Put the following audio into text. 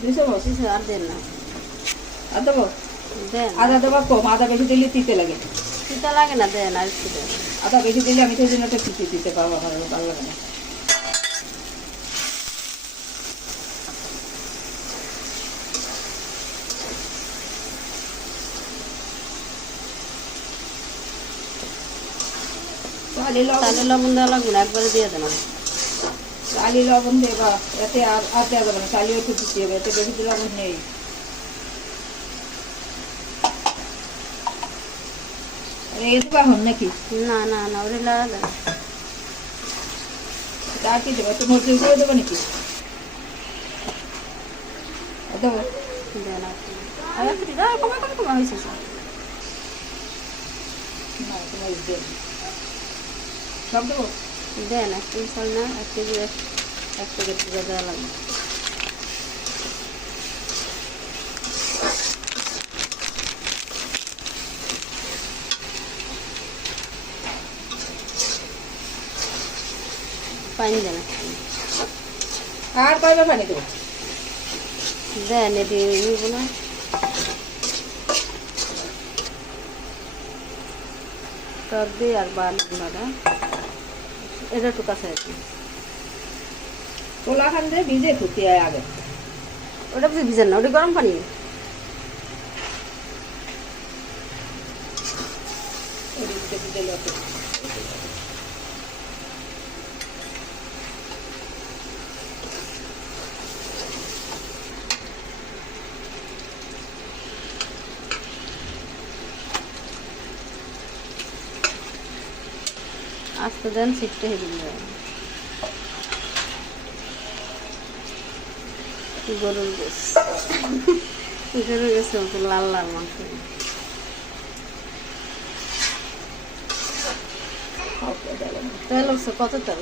200 কিছু আর দেন না, আর দেবো? দেন। আদা দেবো কম, আদা বেশি দিলে তিতে লাগে। তিতা লাগে না, দেন আর একটু দেন। আদা বেশি দিলে আমি সেই জন্য একটু তিতে দিতে পারবো, আমার ভালো লাগে না। তাহলে লবণ দেওয়া লাগবে না, একবারে দিয়ে দেন। চালি লবণ দেবা, এতে আর দেওয়া যাবে না, চালিও একটু দিতে হবে, এতে বেশি লবণ নেই। এই দেবা হন নাকি? না না না, ওটা লাগা দেন। আর কি দেবো? একটু মরিচ করে দেবো নাকি? দেবো? দেন আপনি। আর একটু কমে কমে কমে হয়েছে স্যার। না, তোমার দেব সব দেবো? দেন, এক কেজি চাল না, এক কেজি এক প্যাকেট পুরো দেওয়া লাগবে। পানি দেন। আর কয়বার পানি দেবো? দেন, এটি নিব না। টক দিয়ে আর বাটা এটা একটু কাছে রাখি। তোলা খান দিয়ে ভিজে থুতি আগে। ওটা বুঝে ভিজেন না, ওটা গরম পানি। আস্তে দেন, ছিটতে হেঁটে দেবেন। গরুর গোস, গরুর গোস লাল লাল মাংস। তেল হচ্ছে কত তেল?